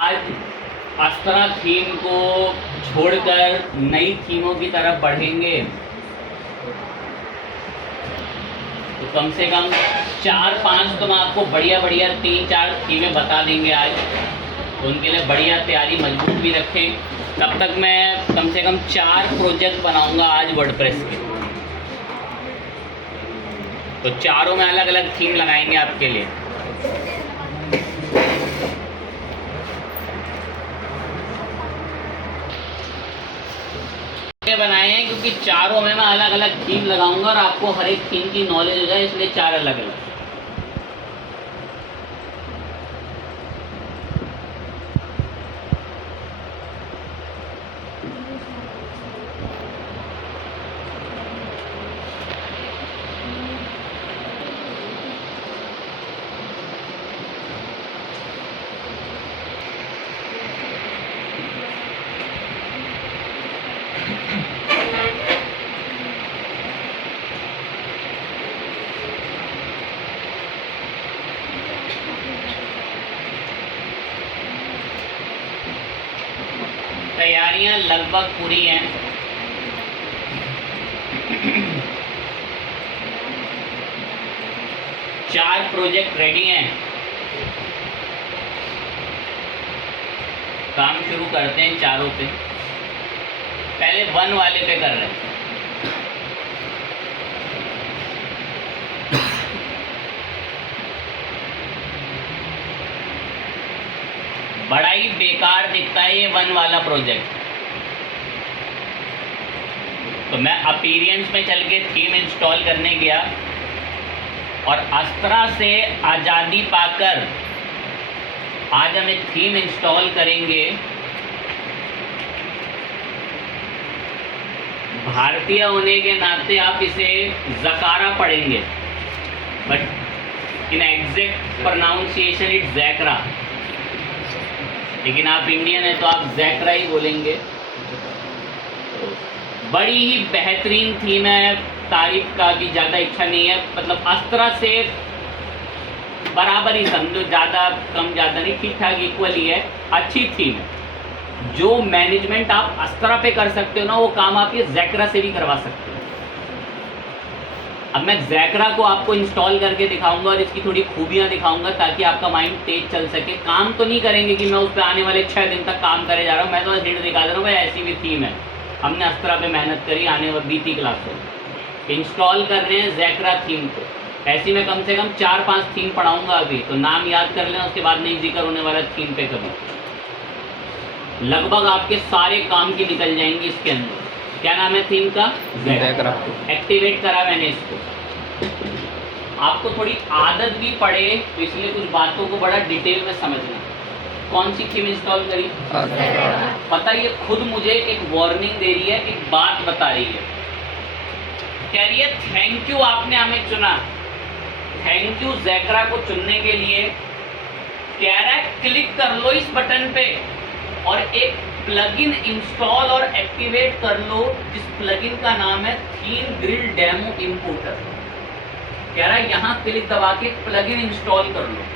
आज अस्त्रा थीम को छोड़कर नई थीमों की तरफ बढ़ेंगे, तो कम से कम 4-5 तो मैं आपको बढ़िया 3-4 थीमें बता देंगे आज। तो उनके लिए बढ़िया तैयारी मजबूत भी रखें। तब तक मैं कम से कम 4 प्रोजेक्ट बनाऊंगा आज वर्डप्रेस के, तो चारों में अलग अलग थीम लगाएंगे आपके लिए। बनाए हैं क्योंकि चारों में मैं अलग अलग थीम लगाऊंगा और आपको हर एक थीम की नॉलेज हो जाए, इसलिए 4 अलग अलग। तैयारियां लगभग पूरी हैं। चार प्रोजेक्ट रेडी हैं। काम शुरू करते हैं चारों पे। पहले 1 वाले पे कर रहे हैं। बड़ा ही बेकार दिखता है ये 1 वाला प्रोजेक्ट, तो मैं अपीरियंस में चल के थीम इंस्टॉल करने गया और अस्त्रा से आज़ादी पाकर आज हम एक थीम इंस्टॉल करेंगे। भारतीय होने के नाते आप इसे ज़कारा पढ़ेंगे, but in exact pronunciation it's ज़ैकरा, लेकिन आप इंडियन है तो आप ज़ैकरा ही बोलेंगे। बड़ी ही बेहतरीन थीम है, तारीफ का भी ज़्यादा इच्छा नहीं है, मतलब अस्त्रा से बराबर ही समझो, ज़्यादा कम ज़्यादा नहीं, ठीक ठाक इक्वली है। अच्छी थीम है। जो मैनेजमेंट आप अस्त्रा पे कर सकते हो ना, वो काम आप ये ज़ैकरा से भी करवा सकते हो। अब मैं ज़ैकरा को आपको इंस्टॉल करके दिखाऊंगा और इसकी थोड़ी खूबियां दिखाऊंगा ताकि आपका माइंड तेज चल सके। काम तो नहीं करेंगे कि मैं उस पर आने वाले 6 दिन तक काम करे जा रहा हूँ, मैं तो हिंट दिखा दे रहा हूँ भाई ऐसी भी थीम है, हमने अस्त्रा पे मेहनत करी आने वाली बीती क्लासों में। इंस्टॉल कर रहे हैं ज़ैकरा थीम को। ऐसी मैं कम से कम 4-5 थीम पढ़ाऊँगा अभी, तो नाम याद कर लेना, उसके बाद नहीं जिक्र होने वाला थीम पे कभी। लगभग आपके सारे काम की निकल जाएंगी इसके अंदर। क्या नाम है थीम का? ज़ैकरा। एक्टिवेट करा मैंने इसको। आपको थोड़ी आदत भी पड़े तो इसलिए कुछ बातों को बड़ा डिटेल में समझना। कौन सी थीम इंस्टॉल करी? पता ये खुद मुझे एक वार्निंग दे रही है, एक बात बता रही है, कह रही है थैंक यू आपने हमें चुना, थैंक यू ज़ैकरा को चुनने के लिए। कह रहा है क्लिक कर लो इस बटन पे और एक प्लगइन इंस्टॉल और एक्टिवेट कर लो, जिस प्लगइन का नाम है थीम ग्रिड डेमो इंपोर्टर। कह रहा है यहाँ क्लिक दबा के प्लगइन इंस्टॉल कर लो।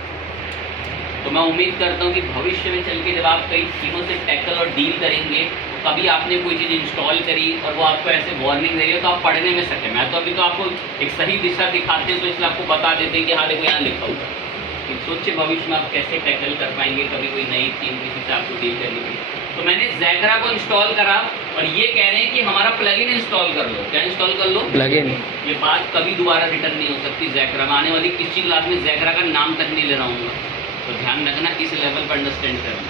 तो मैं उम्मीद करता हूँ कि भविष्य में चल के जब आप कई थीमों से टैकल और डील करेंगे, तो कभी आपने कोई चीज़ इंस्टॉल करी और वो आपको ऐसे वार्निंग दे रही है तो आप पढ़ने में सके। मैं तो अभी तो आपको एक सही दिशा दिखाते हैं, तो इसलिए आपको बता देते हैं कि हाँ देखो यहाँ लिखा हुआ है। सोचिए भविष्य में आप कैसे टैकल कर पाएंगे कभी कोई नई थीम किसी से आपको डील करनी पड़ी। तो मैंने ज़ैकरा को इंस्टॉल करा और ये कह रहे हैं कि हमारा प्लगइन इंस्टॉल कर लो। क्या इंस्टॉल कर लो? प्लगइन। ये बात कभी दोबारा रिटर्न नहीं हो सकती ज़ैकरा में। आने वाली किसी क्लास में ज़ैकरा का नाम तक नहीं ले रहा हूँ, तो ध्यान रखना, इस लेवल पर अंडरस्टैंड करना।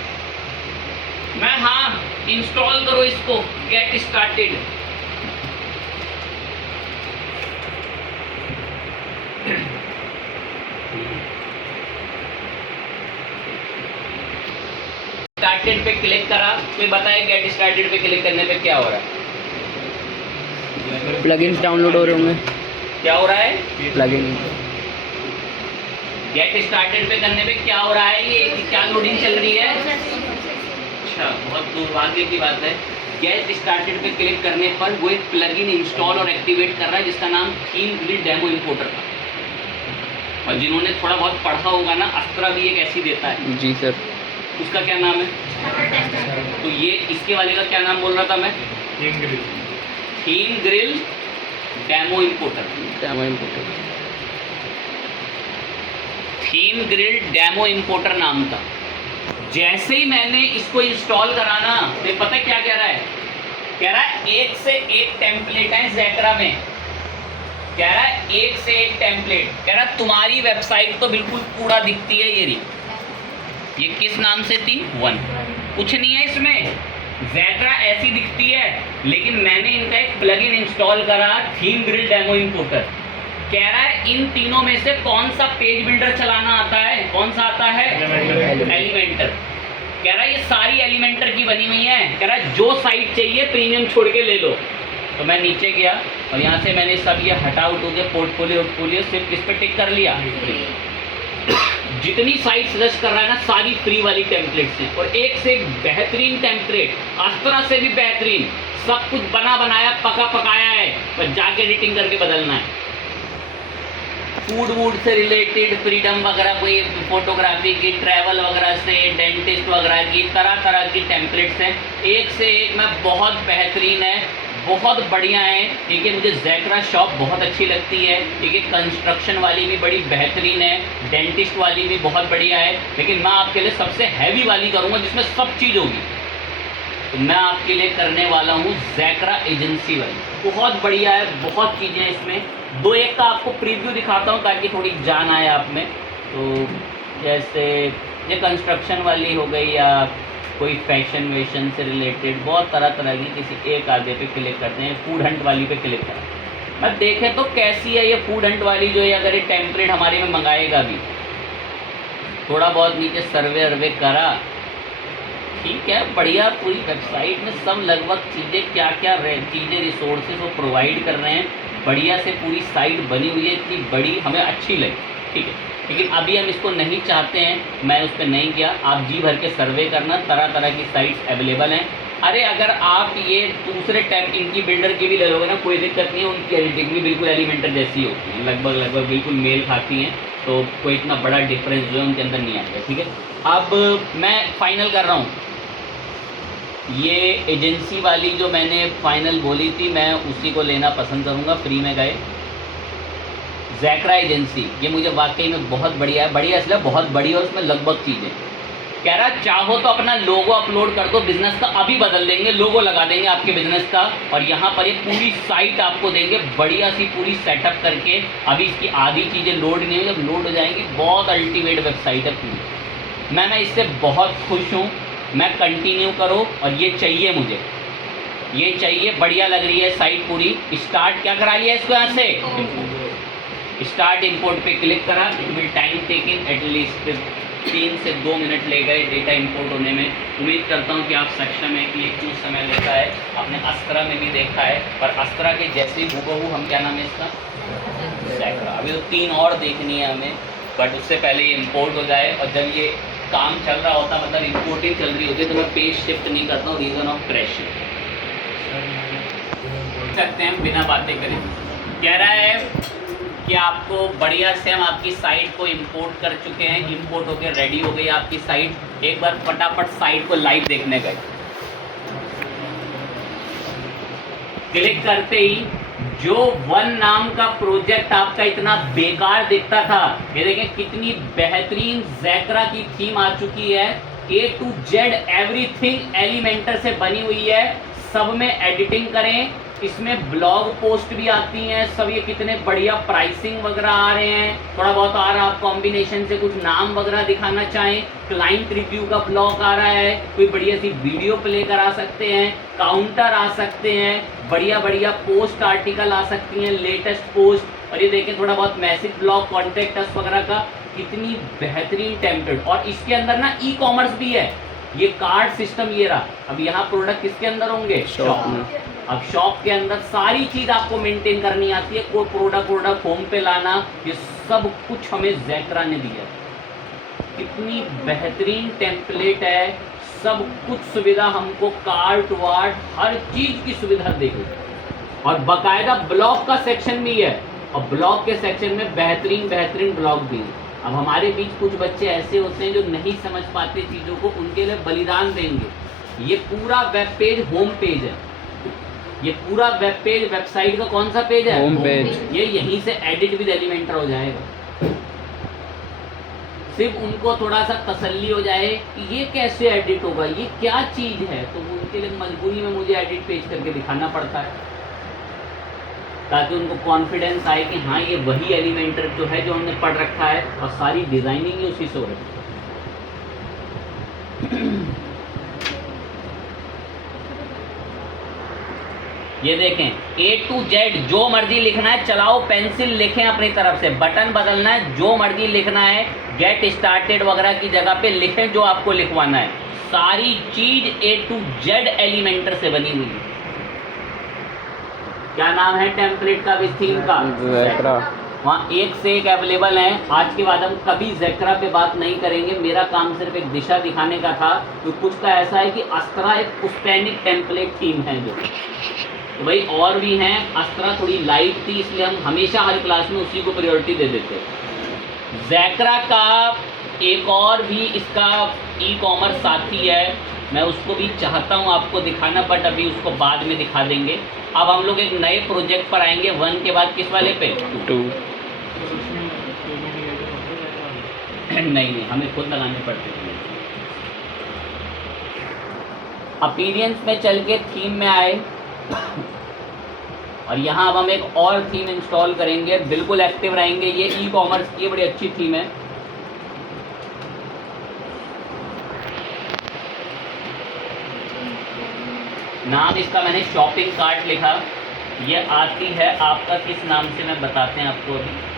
मैं हाँ इंस्टॉल करो इसको, गेट स्टार्टेड। स्टार्टेड पे क्लिक करा, कोई बताए गेट स्टार्टेड पे क्लिक करने पे क्या हो रहा है? प्लगइन्स डाउनलोड हो रहे होंगे। क्या हो रहा है? प्लगइन। गेट स्टार्टेड पे करने पे क्या हो रहा है? ये क्या लोडिंग चल रही है? अच्छा, बहुत दुर्भाग्य की बात है। गेट स्टार्टेड पे क्लिक करने पर वो एक प्लगइन इंस्टॉल और एक्टिवेट कर रहा है जिसका नाम थीम ग्रिड डेमो इंपोर्टर था। और जिन्होंने थोड़ा बहुत पढ़ा होगा ना, अस्त्रा भी एक ऐसी देता है। जी सर। उसका क्या नाम है? तो ये इसके वाले का क्या नाम बोल रहा था मैं? Theme grill demo importer. Theme grill demo importer नाम था। जैसे ही मैंने इसको इंस्टॉल कराना, तो पता क्या कह रहा है? कह रहा है एक से एक टेम्पलेट है ज़ेक्रा में। कह रहा है एक से एक टेम्पलेट। कह रहा है तुम्हारी वेबसाइट तो बिल्कुल पूरा दिखती है। ये किस नाम से थी? 1। कुछ नहीं है इसमें, ज़ेक्रा ऐसी दिखती है, लेकिन मैंने इनका एक प्लगइन इंस्टॉल करा, थीम ग्रिल डेमो इंपोर्टर। कह रहा है इन तीनों में से कौन सा पेज बिल्डर चलाना आता है? कौन सा आता है? एलिमेंटर। कह रहा है ये सारी एलिमेंटर की बनी हुई है। कह रहा है जो साइट चाहिए प्रीमियम छोड़ के ले लो। तो मैं नीचे गया और यहाँ से मैंने सब ये हटा उठ के पोर्टफोलियो सिर्फ किस पे टिक कर लिया? जितनी साइट सजेस्ट कर रहा है ना, सारी फ्री वाली टेम्पलेट्स हैं, और एक से एक बेहतरीन टेम्पलेट, अस्त्रा से भी बेहतरीन, सब कुछ बना बनाया पका पकाया है, बस जाके एडिटिंग करके बदलना है। फूड वूड से रिलेटेड, फ्रीडम वगैरह, कोई फोटोग्राफी की, ट्रैवल वगैरह से, डेंटिस्ट वगैरह की, तरह तरह की टेम्पलेट्स हैं, एक से एक में बहुत बेहतरीन है, बहुत बढ़िया है। ठीक है, मुझे ज़ेक्रा शॉप बहुत अच्छी लगती है। ठीक है, कंस्ट्रक्शन वाली भी बड़ी बेहतरीन है, डेंटिस्ट वाली भी बहुत बढ़िया है, लेकिन मैं आपके लिए सबसे हैवी वाली करूँगा जिसमें सब चीज़ होगी। तो मैं आपके लिए करने वाला हूँ ज़ेक्रा एजेंसी वाली। बहुत बढ़िया है, बहुत चीज़ें हैं इसमें। 2-1 का आपको प्रीव्यू दिखाता हूँ ताकि थोड़ी जान आए आप में। तो जैसे ये कंस्ट्रक्शन वाली हो गई, या कोई फैशन वेशन से रिलेटेड, बहुत तरह तरह की। किसी एक आगे पे क्लिक करते हैं, फूड हंट वाली पे क्लिक करें। अब देखें तो कैसी है ये फूड हंट वाली जो है, अगर ये टेम्पलेट हमारे में मंगाएगा भी। थोड़ा बहुत नीचे सर्वे वर्वे करा, ठीक है, बढ़िया, पूरी वेबसाइट में सब लगभग चीज़ें, क्या क्या चीज़ें रिसोर्सेज वो प्रोवाइड कर रहे हैं, बढ़िया से पूरी साइट बनी हुई है, इतनी बड़ी, हमें अच्छी लगी। ठीक है, लेकिन अभी हम इसको नहीं चाहते हैं, मैं उस पर नहीं गया। आप जी भर के सर्वे करना, तरह तरह की साइट्स अवेलेबल हैं। अरे अगर आप ये दूसरे टाइप इनकी बिल्डर की भी ले लोगे ना, कोई दिक्कत नहीं है, उनकी एडिटिंग भी बिल्कुल एलिमेंटर जैसी होती है, लगभग बिल्कुल मेल खाती हैं, तो कोई इतना बड़ा डिफरेंस जो है उनके अंदर नहीं आता। ठीक है, अब मैं फाइनल कर रहा हूँ। ये एजेंसी वाली जो मैंने फाइनल बोली थी, मैं उसी को लेना पसंद करूँगा। फ्री में गए ज़ेक्रा एजेंसी, ये मुझे वाकई में बहुत बढ़िया है। बढ़िया इसलिए बहुत बढ़िया, और उसमें लगभग चीज़ें। कह रहा चाहो तो अपना लोगो अपलोड कर दो, बिजनेस का अभी बदल देंगे, लोगो लगा देंगे आपके बिजनेस का, और यहाँ पर ये पूरी साइट आपको देंगे बढ़िया सी पूरी सेटअप करके। अभी इसकी आधी चीज़ें लोड नहीं हुई, जब लोड हो जाएंगी, बहुत अल्टीमेट वेबसाइट है पूरी। मैं इससे बहुत खुश हूँ। मैं कंटिन्यू करो, और ये चाहिए मुझे, ये चाहिए। बढ़िया लग रही है साइट पूरी। स्टार्ट क्या करा लिया इसको, यहाँ से स्टार्ट इंपोर्ट पे क्लिक करा। It will time taking at least 3 से 2 मिनट ले गए डेटा इंपोर्ट होने में। उम्मीद करता हूँ कि आप सक्षम है कि ये क्यों समय लेता है। आपने अस्त्रा में भी देखा है, पर अस्त्रा के जैसे हूबहू हम, क्या नाम है इसका, ज़ेक्रा। अभी तो 3 और देखनी है हमें, बट उससे पहले ये इंपोर्ट हो जाए। और जब ये काम चल रहा होता, मतलब इंपोर्टिंग चल रही होती है, तो मैं पेज शिफ्ट नहीं करता हूँ, रीज़न ऑफ क्रैश सकते हैं बिना बातें करें। कह रहा है कि आपको बढ़िया से हम आपकी साइट को इंपोर्ट कर चुके हैं, इंपोर्ट होकर रेडी हो गई आपकी साइट। एक बार फटाफट साइट को लाइव देखने गए, क्लिक करते ही जो 1 नाम का प्रोजेक्ट आपका इतना बेकार दिखता था, ये देखें कितनी बेहतरीन ज़ेक्रा की थीम आ चुकी है। A to Z everything Elementor से बनी हुई है। सब में एडिटिंग करें, इसमें ब्लॉग पोस्ट भी आती हैं सब। ये कितने बढ़िया प्राइसिंग वगैरह आ रहे हैं। थोड़ा बहुत आ रहा, आप कॉम्बिनेशन से कुछ नाम वगैरह दिखाना चाहें, क्लाइंट रिव्यू का ब्लॉग आ रहा है, कोई बढ़िया सी वीडियो प्ले करा सकते हैं, काउंटर आ सकते हैं, बढ़िया बढ़िया पोस्ट आर्टिकल आ सकती हैं, लेटेस्ट पोस्ट। और ये देखें थोड़ा बहुत मैसेज ब्लॉग, कॉन्टेक्ट वगैरह का, कितनी बेहतरीन टेम्पलेट। और इसके अंदर ना ई कॉमर्स भी है, ये कार्ड सिस्टम ये रहा। अब यहाँ प्रोडक्ट किसके अंदर होंगे, शॉप में। अब शॉप के अंदर सारी चीज़ आपको मेंटेन करनी आती है, कोई प्रोडक्ट होम पे लाना, ये सब कुछ हमें ज़ेक्रा ने दिया। कितनी बेहतरीन टेम्पलेट है, सब कुछ सुविधा हमको, कार्ट वार्ट हर चीज़ की सुविधा देगी। और बाकायदा ब्लॉग का सेक्शन भी है, और ब्लॉग के सेक्शन में बेहतरीन ब्लॉग भी है। अब हमारे बीच कुछ बच्चे ऐसे होते हैं जो नहीं समझ पाते चीज़ों को, उनके लिए बलिदान देंगे। ये पूरा वेब पेज होम पेज है, ये पूरा वेब पेज वेबसाइट का कौन सा पेज है? Home page. ये यहीं से एडिट विद एलिमेंटर हो जाएगा। सिर्फ उनको थोड़ा सा तसल्ली हो जाए कि ये कैसे एडिट होगा, ये क्या चीज़ है, तो उनके लिए मजबूरी में मुझे एडिट पेज करके दिखाना पड़ता है, ताकि उनको कॉन्फिडेंस आए कि हाँ ये वही एलिमेंटर जो है जो हमने पढ़ रखा है, और सारी डिज़ाइनिंग ही उसी से हो रही है। ये देखें, A to Z जो मर्जी लिखना है चलाओ, पेंसिल लिखें अपनी तरफ से, बटन बदलना है, जो मर्जी लिखना है, गेट स्टार्टेड वगैरह की जगह पे लिखें जो आपको लिखवाना है। सारी चीज A to Z एलिमेंटर से बनी हुई है। क्या नाम है टेम्पलेट का, इस थीम का? ज़ेक्रा। वहाँ एक से एक अवेलेबल हैं। आज के बाद हम कभी ज़ेक्रा पे बात नहीं करेंगे, मेरा काम सिर्फ एक दिशा दिखाने का था। तो कुछ का ऐसा है कि अस्त्रा एक पुस्तैनिक टेम्पलेट थीम है जो, तो भाई और भी हैं। अस्त्रा थोड़ी लाइट थी, इसलिए हम हमेशा हर क्लास में उसी को प्रायोरिटी दे देते। ज़ेक्रा का एक और भी इसका ई कॉमर्स साथी है, मैं उसको भी चाहता हूँ आपको दिखाना, बट अभी उसको बाद में दिखा देंगे। अब हम लोग एक नए प्रोजेक्ट पर आएंगे, 1 के बाद किस वाले पे? 2। नहीं, हमें खुद लगाने पड़ते हैं। अपीरियंस में चल के थीम में आए, और यहाँ अब हम एक और थीम इंस्टॉल करेंगे, बिल्कुल एक्टिव रहेंगे। ये ई कॉमर्स की बड़ी अच्छी थीम है। नाम इसका मैंने शॉपिंग कार्ट लिखा। ये आती है आपका किस नाम से, मैं बताते हैं आपको अभी।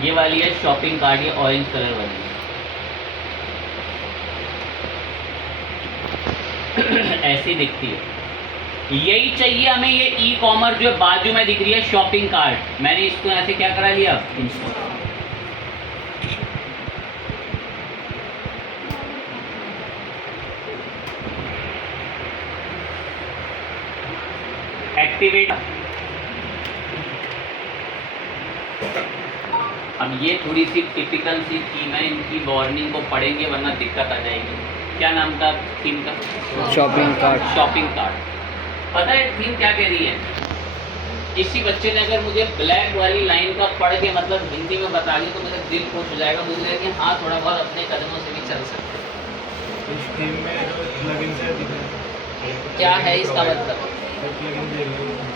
ये वाली है शॉपिंग कार्ट, ये ऑरेंज कलर वाली है। ऐसी दिखती है, यही चाहिए हमें। ये ई कॉमर्स जो बाजू में दिख रही है शॉपिंग कार्ट, मैंने इसको ऐसे क्या करा लिया, एक्टिवेट। अब ये थोड़ी सी टिपिकल सी थीम है, इनकी वार्निंग को पढ़ेंगे वरना दिक्कत आ जाएगी। क्या नाम था थीम का? Shopping cart. Shopping cart. पता है थीम क्या कह रही है? किसी बच्चे ने अगर मुझे ब्लैक वाली लाइन का पढ़ के मतलब हिंदी में बता दिया तो मेरा दिल खुश हो जाएगा, मुझे लगेगा कि हाँ थोड़ा बहुत अपने कदमों से भी चल सकते हैं। इस थीम में जो प्लगइन से दिख रहा है, क्या है इसका मतलब? प्लगइन दे रही है,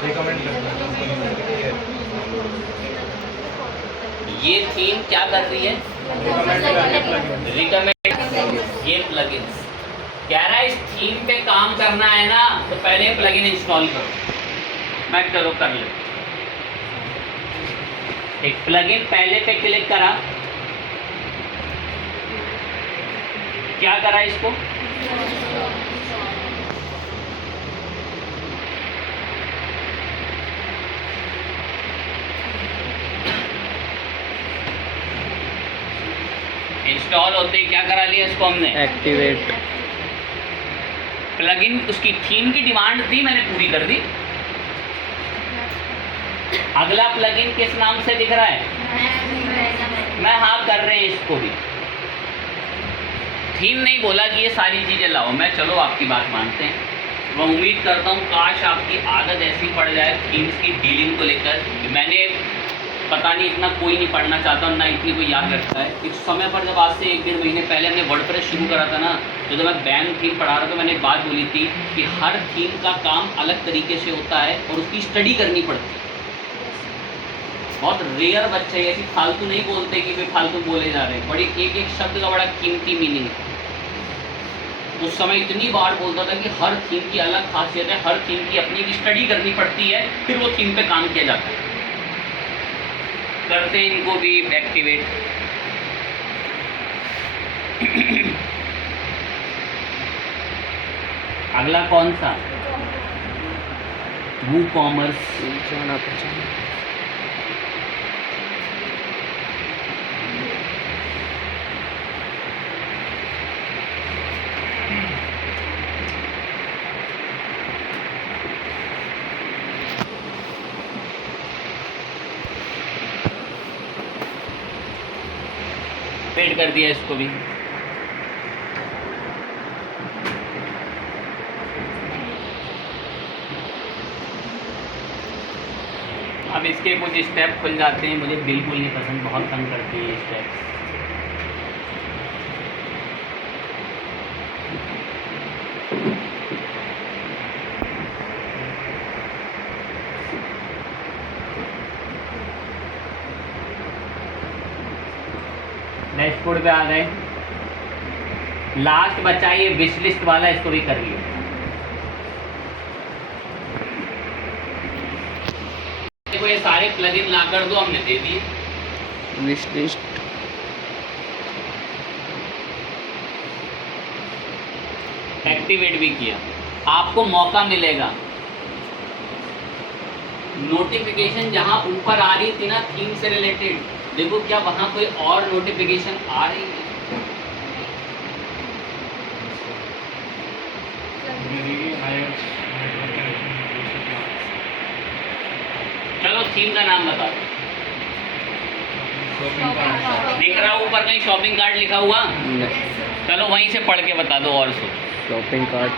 रिकमेंड करता है। ये थीम क्या कर रही है? रिकमेंड। ये प्लगइन्स कह रहा है इस थीम पे काम करना है ना, तो पहले प्लगइन इंस्टॉल करो। मैं चलो कर ले, एक प्लगइन पहले पे क्लिक करा, क्या करा इसको? इंस्टॉल होते ही क्या करा लिया इसको हमने? एक्टिवेट। प्लगइन उसकी थीम की डिमांड थी, मैंने पूरी कर दी। अगला प्लगइन किस नाम से दिख रहा है? मैं हाँ कर रहे हैं इसको भी। थीम नहीं बोला कि ये सारी चीज़ें लाओ, मैं चलो आपकी बात मानते हैं। मैं उम्मीद करता हूँ काश आपकी आदत ऐसी पड़ जाए थीम्स की डीलिंग को लेकर। मैंने पता नहीं इतना कोई नहीं पढ़ना चाहता, ना इतनी कोई याद रखता है। इस समय पर जब आज से 1-1.5 महीने पहले हमने वर्डप्रेस शुरू करा था ना, तो जब मैं बैंक थीम पढ़ा रहा था तो मैंने एक बात बोली थी कि हर थीम का काम अलग तरीके से होता है और उसकी स्टडी करनी पड़ती है। बहुत रेयर बच्चे ऐसी फालतू नहीं बोलते कि वे फालतू बोले जा रहे हैं, बड़ी एक एक शब्द का बड़ा कीमती मीनिंग है। उस समय इतनी बार बोलता था कि हर थीम की अलग खासियत है, हर थीम की अपनी स्टडी करनी पड़ती है, फिर वो थीम पे काम किया जाता है। करते हैं इनको भी एक्टिवेट। अगला कौन सा? वो कॉमर्स। कर दिया इसको भी। अब इसके कुछ स्टेप खुल जाते हैं, मुझे बिल्कुल नहीं पसंद, बहुत तंग करते हैं ये स्टेप। डैशबोर्ड पे आ गए, लास्ट बचा ये विश लिस्ट वाला, इसको भी कर लिया। देखो ये सारे प्लगइन ला कर दो, हमने दे दिए। विश लिस्ट एक्टिवेट भी किया, आपको मौका मिलेगा। नोटिफिकेशन जहां ऊपर आ रही थी ना थीम से रिलेटेड, देखो क्या वहां कोई और नोटिफिकेशन आ रही है? मेरी हायर नेटवर्क कनेक्शन चलो थीम का नाम बता दो। शॉपिंग कार्ट दिख रहा ऊपर कहीं शॉपिंग कार्ट लिखा हुआ? चलो वहीं से पढ़ के बता दो और सो। शॉपिंग कार्ट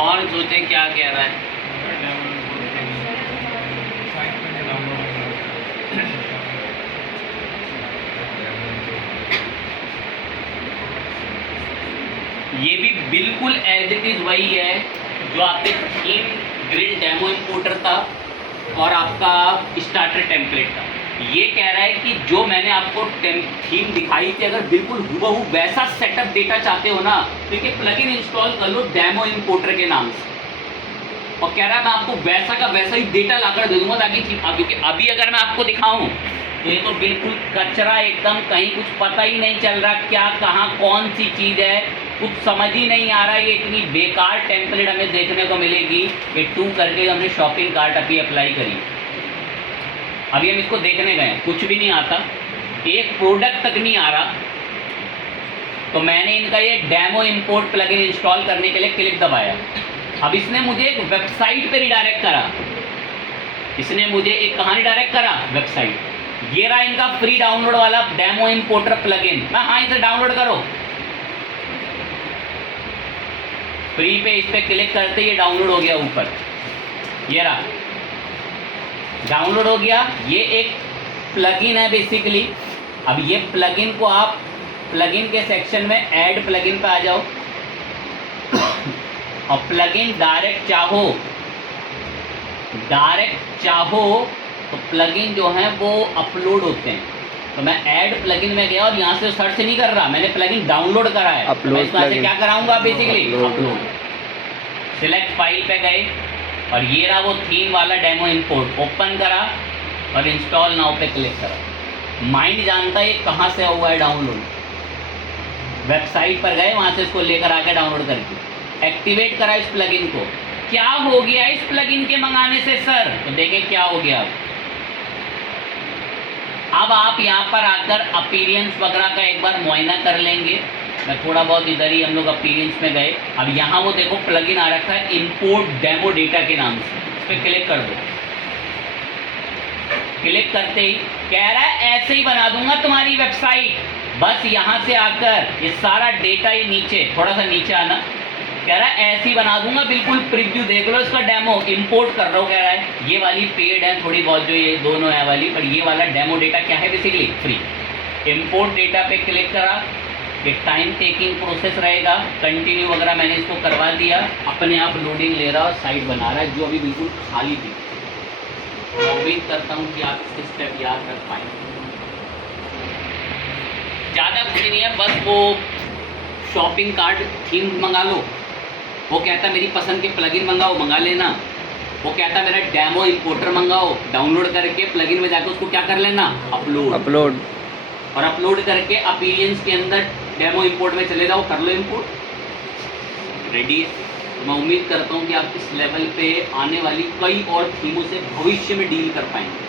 और सोचे क्या कह रहा है? ये भी बिल्कुल एज इट इज वही है जो आपके थीम ग्रिड डेमो इंपोर्टर था और आपका स्टार्टर टेम्पलेट था। ये कह रहा है कि जो मैंने आपको थीम दिखाई थी, अगर बिल्कुल हूबहू वैसा सेटअप डेटा चाहते हो ना, तो ये प्लगइन इंस्टॉल कर लो डेमो इंपोर्टर के नाम से, और कह रहा है मैं आपको वैसा का वैसा ही डेटा लाकर दे दूंगा, ताकि क्योंकि अभी अगर मैं आपको दिखाऊं तो ये तो बिल्कुल कचरा एकदम, कहीं कुछ पता ही नहीं चल रहा क्या कहाँ कौन सी चीज़ है, कुछ समझ ही नहीं आ रहा। ये इतनी बेकार टेम्पलेट हमें देखने को मिलेगी। ये 2 करके हमने शॉपिंग कार्ट अभी अप्लाई करी, अभी हम इसको देखने गए, कुछ भी नहीं आता, एक प्रोडक्ट तक नहीं आ रहा। तो मैंने इनका ये डेमो इंपोर्ट प्लगइन इंस्टॉल करने के लिए क्लिक दबाया। अब इसने मुझे एक वेबसाइट पे रिडायरेक्ट करा, इसने मुझे एक कहाँ रिडायरेक्ट करा? वेबसाइट। ये रहा इनका फ्री डाउनलोड वाला डेमो इंपोर्टर प्लगइन। मैं हाँ इसे डाउनलोड करो, फ्री पे इस पे क्लिक करते ये डाउनलोड हो गया ऊपर, ये रहा डाउनलोड हो गया। ये एक प्लगइन है बेसिकली। अब ये प्लगइन को आप प्लगइन के सेक्शन में ऐड प्लगइन पे आ जाओ और प्लगइन डायरेक्ट चाहो तो प्लगइन जो हैं वो अपलोड होते हैं। तो मैं ऐड प्लगइन में गया और यहाँ से सर्च नहीं कर रहा, मैंने प्लगइन डाउनलोड करा है। तो मैं इसको ऐसे क्या कराऊंगा बेसिकली? अपलोड। सिलेक्ट फाइल पे गए और ये रहा वो थीम वाला डेमो इंपोर्ट, ओपन करा और इंस्टॉल नाउ पे क्लिक करा। माइंड जानता है ये कहाँ से हुआ है डाउनलोड। वेबसाइट पर गए, वहाँ से इसको लेकर आके डाउनलोड करके एक्टिवेट करा इस प्लगइन को। क्या हो गया इस प्लगइन के मंगाने से सर? तो देखें क्या हो गया। अब आप यहाँ पर आकर अपीयरेंस वगैरह का एक बार मुआयना कर लेंगे। मैं थोड़ा बहुत इधर ही हम लोग अपीयरेंस में गए। अब यहाँ वो देखो प्लगइन आ रखा है इंपोर्ट डेमो डेटा के नाम से, इस पर क्लिक कर दो। क्लिक करते ही कह रहा है ऐसे ही बना दूंगा तुम्हारी वेबसाइट। बस यहाँ से आकर ये सारा डेटा, ये नीचे थोड़ा सा नीचे आना, कह रहा है ऐसे ही बना दूंगा, बिल्कुल प्रीव्यू देख लो इसका, डेमो इंपोर्ट कर रहा हूँ। कह रहा है ये वाली पेड है थोड़ी बहुत, जो ये दोनों है वाली, पर ये वाला डेमो डेटा क्या है बेसिकली फ्री। इंपोर्ट डेटा पे क्लिक करा, ये टाइम टेकिंग प्रोसेस रहेगा, कंटिन्यू वगैरह मैंने इसको करवा दिया। अपने आप लोडिंग ले रहा और साइट बना रहा है जो अभी बिल्कुल खाली थी। मैं उम्मीद करता हूँ कि आप इसके स्टेप याद रख पाएंगे। ज़्यादा कुछ नहीं है, बस वो शॉपिंग कार्ट थीम मंगा लो। वो कहता मेरी पसंद के प्लगइन मंगाओ, मंगा लेना। वो कहता मेरा डेमो इंपोर्टर मंगाओ, डाउनलोड करके प्लगइन में जाकर उसको क्या कर लेना? अपलोड। और अपलोड करके अपीयरेंस के अंदर डेमो इंपोर्ट में चले जाओ, कर लो इंपोर्ट, रेडी है। तो मैं उम्मीद करता हूँ कि आप इस लेवल पे आने वाली कई और थीमों से भविष्य में डील कर पाएंगे।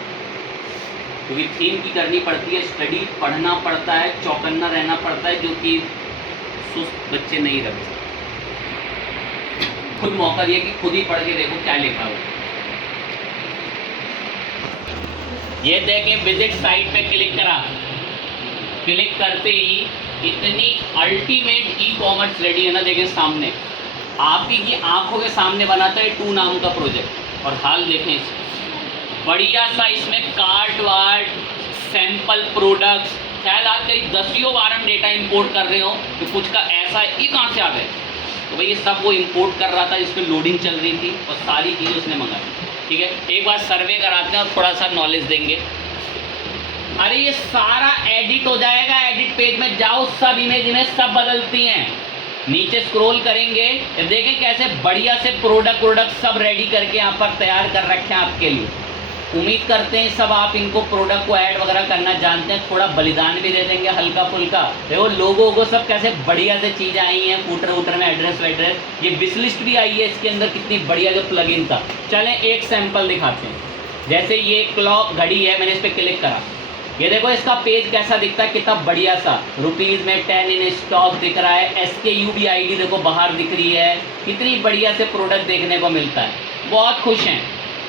क्योंकि थीम की करनी पड़ती है स्टडी, पढ़ना पड़ता है, चौकन्ना रहना पड़ता है, जो कि सुस्त बच्चे नहीं रख सकते। खुद मौका दिया कि खुद ही पढ़ के देखो क्या लिखा हुआ। ये देखें, विजिट साइट पे क्लिक करा, क्लिक करते ही इतनी अल्टीमेट ई कॉमर्स रेडी है ना। देखें सामने आपकी की आंखों के सामने बनाता है टू नाम का प्रोजेक्ट। और हाल देखें इसका, बढ़िया सा इसमें कार्ट वार्ट, सैंपल प्रोडक्ट्स, शायद आप कहीं 10 बार हम डेटा इंपोर्ट कर रहे हो तो कुछ का ऐसा ये कहाँ से आ गए, तो भाई ये सब वो इंपोर्ट कर रहा था जिसमें लोडिंग चल रही थी और सारी चीज़ें उसने मंगाई। ठीक है, एक बार सर्वे कराते हैं और थोड़ा सा नॉलेज देंगे। अरे ये सारा एडिट हो जाएगा, एडिट पेज में जाओ, सब इमेज सब बदलती हैं। नीचे स्क्रॉल करेंगे, देखें कैसे बढ़िया से प्रोडक्ट सब रेडी करके यहाँ पर तैयार कर रखे हैं आपके लिए। उम्मीद करते हैं सब आप इनको प्रोडक्ट को ऐड वगैरह करना जानते हैं, थोड़ा बलिदान भी दे देंगे हल्का फुल्का। देखो लोगों को सब कैसे बढ़िया से चीज़ आई हैं, फूटर वूटर में एड्रेस वेड्रेस, ये विश लिस्ट भी आई है इसके अंदर, कितनी बढ़िया जो प्लगइन था। चलें एक सैंपल दिखाते हैं। जैसे ये क्लॉक घड़ी है, मैंने इस पर क्लिक करा, ये देखो इसका पेज कैसा दिखता है, कितना बढ़िया सा, रुपीज़ में 10 इन स्टॉक दिख रहा है, SKU भी ID देखो बाहर दिख रही है, कितनी बढ़िया से प्रोडक्ट देखने को मिलता है, बहुत खुश हैं।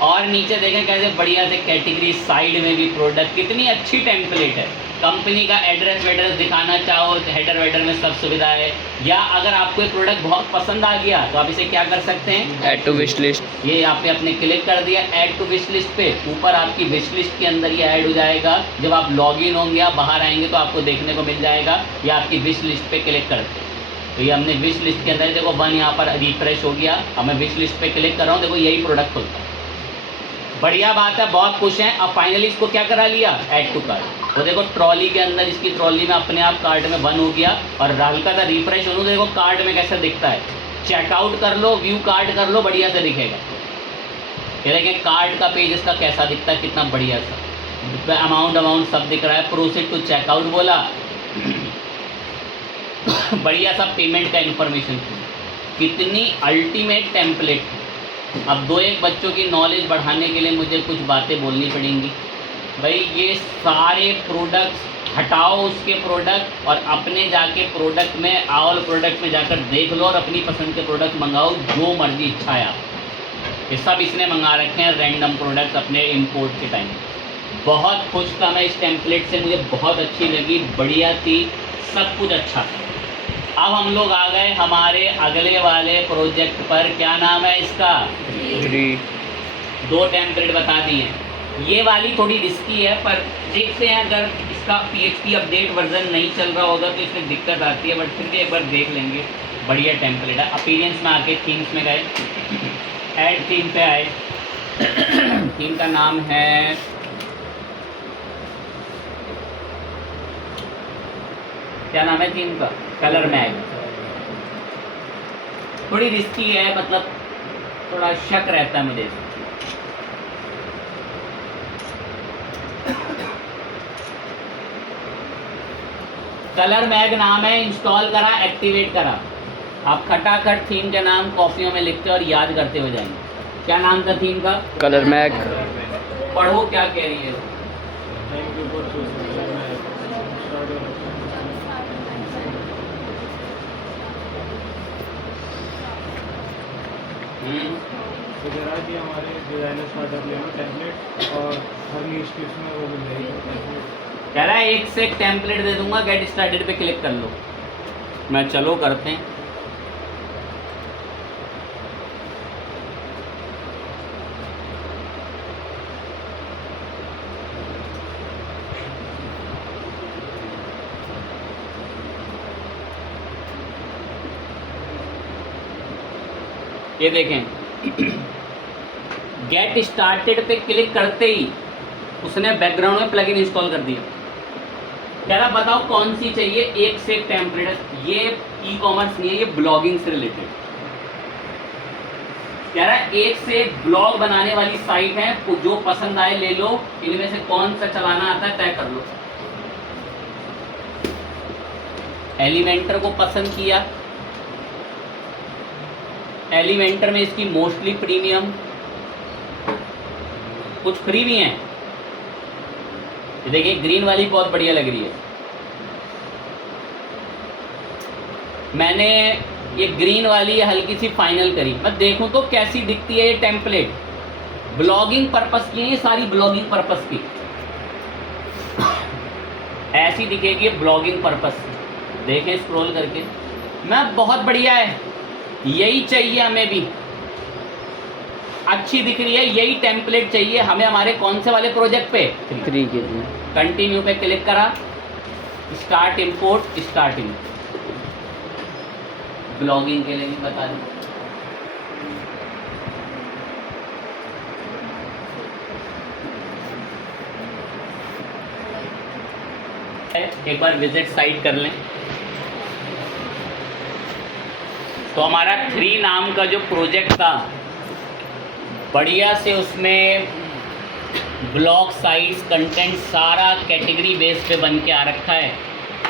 और नीचे देखें कैसे बढ़िया से कैटेगरी, साइड में भी प्रोडक्ट, कितनी अच्छी टेम्पलेट है। कंपनी का एड्रेस वेड्रेस दिखाना चाहो, हेडर वेडर में सब सुविधा है। या अगर आपको ये प्रोडक्ट बहुत पसंद आ गया तो आप इसे क्या कर सकते हैं, ऐड टू विश लिस्ट। ये यहाँ पे आपने क्लिक कर दिया ऐड टू विश लिस्ट पे, ऊपर आपकी विश लिस्ट के अंदर ये ऐड हो जाएगा। जब आप लॉगिन होंगे या बाहर आएंगे तो आपको देखने को मिल जाएगा। ये आपकी विश लिस्ट पे क्लिक करते हैं तो ये हमने विश लिस्ट के अंदर देखो 1 यहाँ पर रिफ्रेश हो गया। अब मैं विश लिस्ट पे क्लिक कर रहा हूँ, देखो यही प्रोडक्ट खुलता है। बढ़िया बात है, बहुत खुश हैं। अब फाइनली इसको क्या करा लिया, ऐड टू कार्ट। तो देखो ट्रॉली के अंदर, इसकी ट्रॉली में अपने आप कार्ट में 1 हो गया। और हल्का सा रिफ्रेश होने देखो कार्ट में कैसा दिखता है, चेकआउट कर लो, व्यू कार्ट कर लो, बढ़िया से दिखेगा। ये देखें कार्ट का पेज इसका कैसा दिखता है, कितना बढ़िया सा, अमाउंट सब दिख रहा है। प्रोसीड टू चेकआउट बोला, बढ़िया सा पेमेंट का इन्फॉर्मेशन, कितनी अल्टीमेट टेम्पलेट। अब 2-1 बच्चों की नॉलेज बढ़ाने के लिए मुझे कुछ बातें बोलनी पड़ेंगी। भाई ये सारे प्रोडक्ट्स हटाओ, उसके प्रोडक्ट, और अपने जाके प्रोडक्ट में, ऑल प्रोडक्ट में जाकर देख लो और अपनी पसंद के प्रोडक्ट मंगाओ, जो मर्जी इच्छा है आप। ये सब इसने मंगा रखे हैं रैंडम प्रोडक्ट्स अपने इंपोर्ट के टाइम। बहुत खुश था मैं इस टेम्पलेट से, मुझे बहुत अच्छी लगी, बढ़िया थी, सब कुछ अच्छा था। अब हम लोग आ गए हमारे अगले वाले प्रोजेक्ट पर। क्या नाम है इसका, 3। 2 टेम्पलेट बता दिए। ये वाली थोड़ी रिस्की है, पर देखते हैं अगर इसका PHP अपडेट वर्जन नहीं चल रहा होगा तो इसमें दिक्कत आती है, बट फिर भी एक बार देख लेंगे। बढ़िया टेम्पलेट है। अपीरियंस में आके थीम्स में गए, ऐड थीम पे आए। थीम का नाम है, क्या नाम है थीम का, कलर मैग। थोड़ी रिस्की है, मतलब थोड़ा शक रहता है मुझे। कलर मैग नाम है, इंस्टॉल करा, एक्टिवेट करा। आप खटाखट थीम के नाम कॉपियों में लिखते और याद करते हो जाएंगे। क्या नाम था थीम का, कलर मैग। पढ़ो क्या कह रही है। Thank you for choosing. तो जरा कि हमारे डिज़ाइनर स्टार्टअप ले लो टेम्पलेट, और हर न्यूज़ टिप्स में वो मिल जाएगी। कह रहा है एक से एक टेम्पलेट दे दूंगा, गेट स्टार्टेड पे क्लिक कर लो। मैं चलो करते हैं। ये देखें, गेट स्टार्टेड पे क्लिक करते ही उसने बैकग्राउंड में प्लगइन इंस्टॉल कर दिया। कह रहा बताओ कौन सी चाहिए, एक से एक टेम्पलेट। ये ई कॉमर्स नहीं है, ये ब्लॉगिंग से रिलेटेड। कह रहा है एक से एक ब्लॉग बनाने वाली साइट है, जो पसंद आए ले लो, इनमें से कौन सा चलाना आता है तय कर लो। एलिमेंटर को पसंद किया, एलिमेंटर में इसकी मोस्टली प्रीमियम, कुछ फ्री भी हैं। ये देखिए ग्रीन वाली बहुत बढ़िया लग रही है। मैंने ये ग्रीन वाली है हल्की सी फाइनल करी, मैं देखूं तो कैसी दिखती है ये टेम्पलेट। ब्लॉगिंग पर्पस की है ये सारी, ब्लॉगिंग पर्पस की ऐसी दिखेगी ब्लॉगिंग पर्पस। देखें स्क्रॉल करके, मैं बहुत बढ़िया है, यही चाहिए हमें भी, अच्छी दिख रही है, यही टेम्पलेट चाहिए हमें हमारे कौन से वाले प्रोजेक्ट पे 3 के लिए। कंटिन्यू पे क्लिक करा, स्टार्ट इंपोर्ट, स्टार्टिंग ब्लॉगिंग के लिए भी बता दें। एक बार विजिट साइट कर लें तो हमारा 3 नाम का जो प्रोजेक्ट था बढ़िया से उसमें ब्लॉग साइट्स कंटेंट सारा कैटेगरी बेस पे बन के आ रखा है।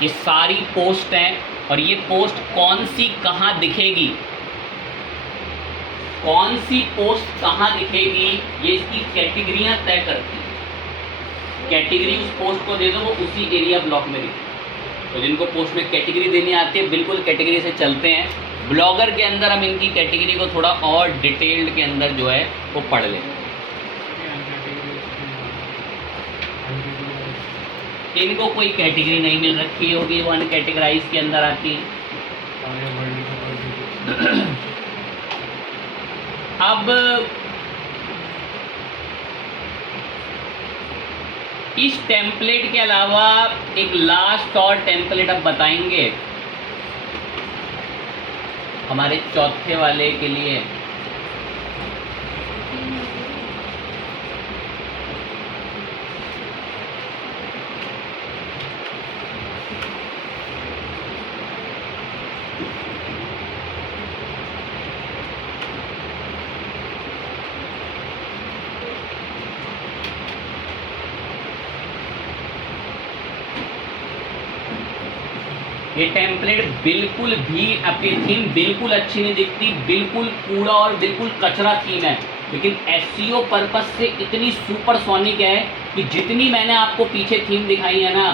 ये सारी पोस्ट हैं और ये पोस्ट कौन सी कहाँ दिखेगी, कौन सी पोस्ट कहाँ दिखेगी, ये इसकी कैटेगरियाँ तय करती हैं। कैटेगरी उस पोस्ट को दे दो, वो उसी एरिया ब्लॉक में दिखे। तो जिनको पोस्ट में कैटेगरी देनी आती है बिल्कुल कैटेगरी से चलते हैं। ब्लॉगर के अंदर हम इनकी कैटेगरी को थोड़ा और डिटेल्ड के अंदर जो है वो पढ़ लें। इनको कोई कैटेगरी नहीं मिल रखी होगी, वो अनकैटेगराइज के अंदर आती है। अब इस टेम्पलेट के अलावा एक लास्ट और टेम्पलेट अब बताएंगे हमारे चौथे वाले के लिए। ये टेम्पलेट बिल्कुल भी आपकी थीम बिल्कुल अच्छी नहीं दिखती, बिल्कुल कूड़ा और बिल्कुल कचरा थीम है, लेकिन एसईओ पर्पस से इतनी सुपरसोनिक है कि जितनी मैंने आपको पीछे थीम दिखाई है ना,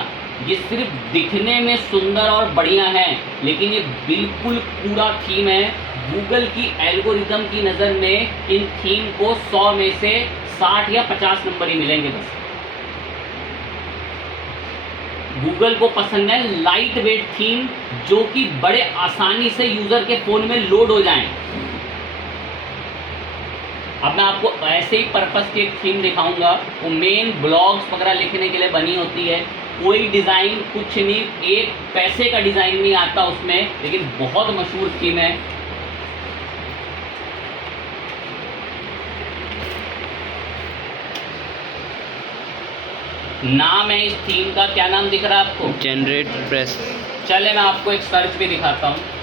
ये सिर्फ दिखने में सुंदर और बढ़िया है, लेकिन ये बिल्कुल कूड़ा थीम है। गूगल की एल्गोरिदम की नज़र में इन थीम को 100 में से 60 या 50 नंबर ही मिलेंगे बस। गूगल को पसंद है लाइट वेट थीम जो कि बड़े आसानी से यूज़र के फ़ोन में लोड हो जाएं। अब मैं आपको ऐसे ही पर्पस की एक थीम दिखाऊंगा, वो मेन ब्लॉग्स वगैरह लिखने के लिए बनी होती है। कोई डिज़ाइन कुछ नहीं, 1 पैसे का डिज़ाइन नहीं आता उसमें, लेकिन बहुत मशहूर थीम है। नाम है इस थीम का, क्या नाम दिख रहा है आपको? Generate press. चले मैं आपको एक सर्च भी दिखाता हूँ।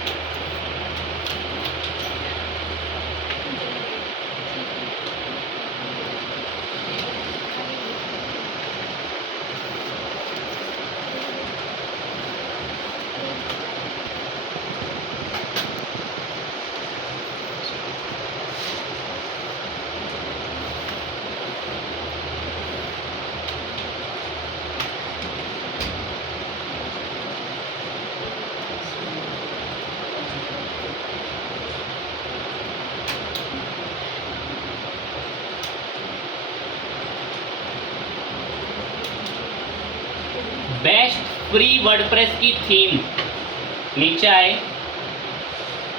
बेस्ट फ्री वर्डप्रेस की थीम नीचे आए।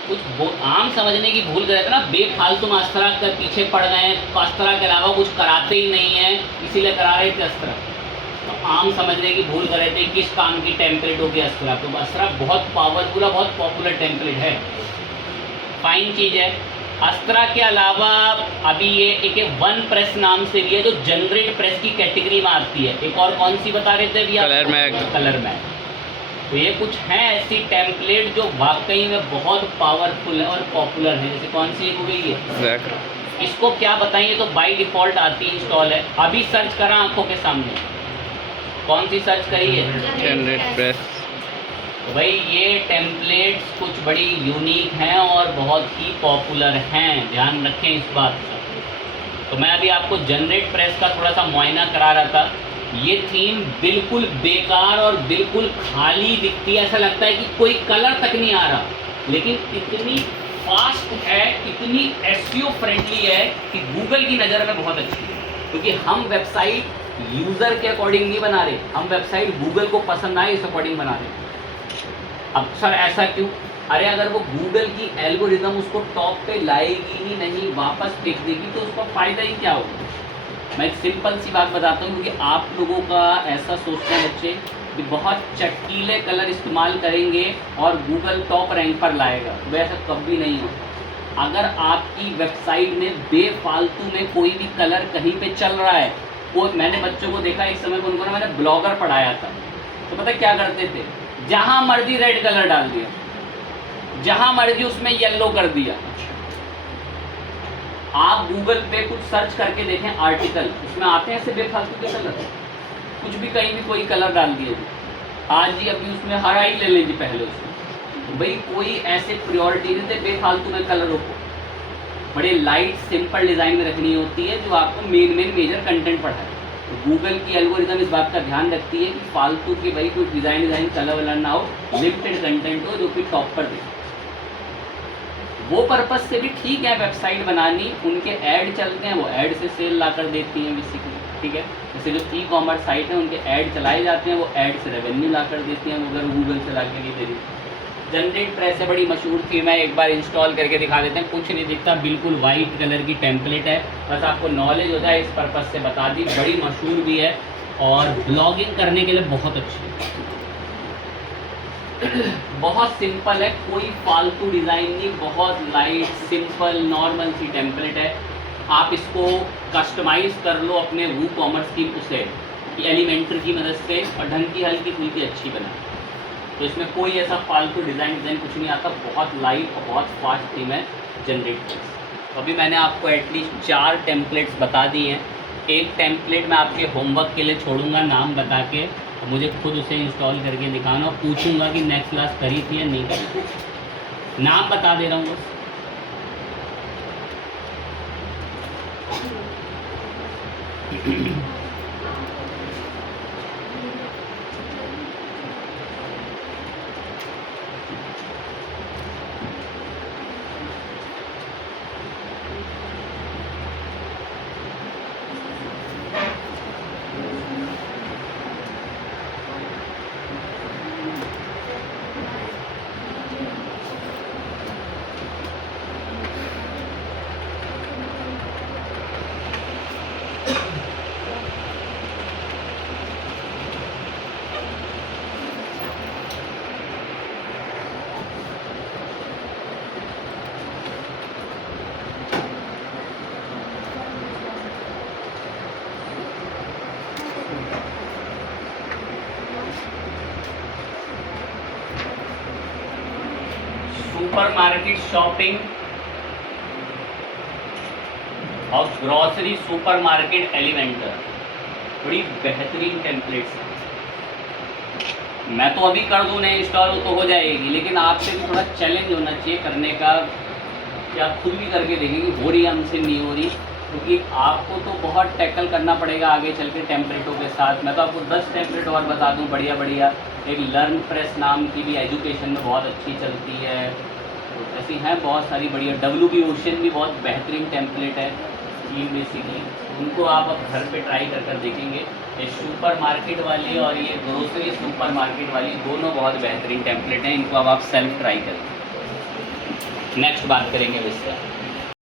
कुछ आम समझने की भूल कर ना, बेफालतू में अस्त्रा के पीछे पड़ गए हैं, अस्त्रा के अलावा कुछ कराते ही नहीं हैं, इसीलिए करा रहे थे अस्त्रा। तो आम समझने की भूल कर रहे थे किस काम की टेम्पलेट होगी अस्त्रा। तो अस्त्रा बहुत पावरफुल है, बहुत पॉपुलर टेम्पलेट है, फाइन चीज़ है। अस्त्रा के अलावा अभी ये एक वन प्रेस नाम से भी है जो जनरेट प्रेस की कैटेगरी में आती है। एक और कौन सी बता रहे थे अभी? Colour mag. Colour mag. तो ये कुछ हैं ऐसी टेम्पलेट जो वाकई में बहुत पावरफुल है और पॉपुलर है। जैसे कौन सी हो गई है, इसको क्या बताइए, तो बाय डिफ़ॉल्ट आती इंस्टॉल है। अभी सर्च करा आंखों के सामने, कौन सी सर्च करी है? Generate press. भाई ये टेम्पलेट्स कुछ बड़ी यूनिक हैं और बहुत ही पॉपुलर हैं, ध्यान रखें इस बात का। तो मैं अभी आपको जनरेट प्रेस का थोड़ा सा मुआयना करा रहा था। ये थीम बिल्कुल बेकार और बिल्कुल खाली दिखती है, ऐसा लगता है कि कोई कलर तक नहीं आ रहा। लेकिन इतनी फास्ट है, इतनी एसईओ फ्रेंडली है कि गूगल की नज़र में बहुत अच्छी है। क्योंकि हम वेबसाइट यूज़र के अकॉर्डिंग नहीं बना रहे, हम वेबसाइट गूगल को पसंद आए इस अकॉर्डिंग बना रहे। अब सर ऐसा क्यों? अरे अगर वो गूगल की एल्गोरिदम उसको टॉप पे लाएगी ही नहीं, वापस फेंक देगी, तो उसका फ़ायदा ही क्या होगा? मैं एक सिंपल सी बात बताता हूँ, क्योंकि आप लोगों का ऐसा सोचते हैं बच्चे कि बहुत चटकीले कलर इस्तेमाल करेंगे और गूगल टॉप रैंक पर लाएगा, तो ऐसा कभी नहीं होता। अगर आपकी वेबसाइट में बेफालतू में कोई भी कलर कहीं पे चल रहा है, वो मैंने बच्चों को देखा एक समय उनको ना, मैंने ब्लॉगर पढ़ाया था, तो पता क्या करते थे, जहाँ मर्जी रेड कलर डाल दिया, जहाँ मर्जी उसमें येलो कर दिया। आप गूगल पे कुछ सर्च करके देखें आर्टिकल, उसमें आते हैं ऐसे बेफालतू के कलर, कुछ भी कहीं भी कोई कलर डाल दिए। आज जी अभी उसमें हरा ही ले लीजिए पहले उसमें, भाई कोई ऐसे प्रायोरिटी नहीं थे बेफालतू में कलरों को, बड़े लाइट सिंपल डिज़ाइन में रखनी होती है जो आपको मेन मेजर कंटेंट पढ़ाए। तो गूगल की एल्गोरिदम इस बात का ध्यान रखती है कि फालतू के भाई कोई डिज़ाइन कलर वलर ना हो, लिमिटेड कंटेंट हो जो कि टॉप पर दे। वो पर्पस से भी ठीक है वेबसाइट बनानी, उनके ऐड चलते हैं, वो ऐड से सेल ला कर देती हैं बेसिकली, ठीक है। जैसे जो ई कॉमर्स साइट है उनके ऐड चलाए जाते हैं, वो ऐड से रेवेन्यू ला कर देती हैं, अगर गूगल से ला के नहीं दे रही। जनरेट प्रेस है, बड़ी मशहूर थी, मैं एक बार इंस्टॉल करके दिखा देते हैं, कुछ नहीं दिखता, बिल्कुल वाइट कलर की टेम्पलेट है, बस आपको नॉलेज हो जाए इस पर्पस से बता दी। बड़ी मशहूर भी है और ब्लॉगिंग करने के लिए बहुत अच्छी है। बहुत सिंपल है, कोई फालतू डिज़ाइन नहीं, बहुत लाइट सिंपल नॉर्मल सी टेम्पलेट है। आप इसको कस्टमाइज़ कर लो अपने वू कॉमर्स की उसे एलिमेंटर की मदद से और ढंग की हल्की फुल्की अच्छी बनाए। तो इसमें कोई ऐसा फालतू डिज़ाइन कुछ नहीं आता, बहुत लाइट और बहुत फास्ट थीम है जनरेट। तो अभी मैंने आपको एटलीस्ट 4 टेम्पलेट्स बता दी हैं। एक टेम्पलेट मैं आपके होमवर्क के लिए छोड़ूंगा नाम बता के, मुझे खुद उसे इंस्टॉल करके दिखाना और पूछूंगा कि नेक्स्ट क्लास करी थी या नहीं करी। नाम बता दे रहा हूँ बस। सुपर मार्केट शॉपिंग और ग्रॉसरी सुपर मार्केट एलिमेंटर, बड़ी बेहतरीन टेम्पलेट्स हैं। मैं तो अभी कर दूँ नहीं इंस्टॉल तो हो जाएगी, लेकिन आपसे भी थोड़ा चैलेंज होना चाहिए करने का कि आप खुद भी करके देखेंगे हो रही है हमसे नहीं हो रही, क्योंकि आपको तो बहुत टैकल करना पड़ेगा आगे चल के टेम्पलेटों के साथ। मैं तो आपको 10 टेम्पलेट और बता दूँ बढ़िया बढ़िया। एक लर्न प्रेस नाम की भी एजुकेशन में बहुत अच्छी चलती है, तो ऐसी हैं बहुत सारी बढ़िया। WP ओशन भी बहुत बेहतरीन टेम्पलेट है ये बेसिकली, उनको आप अब घर पे ट्राई कर देखेंगे। ये सुपर मार्केट वाली और ये ग्रोसरी सुपर मार्केट वाली दोनों बहुत बेहतरीन टेम्पलेट हैं, इनको अब आप सेल्फ ट्राई करें। नेक्स्ट बात करेंगे इससे।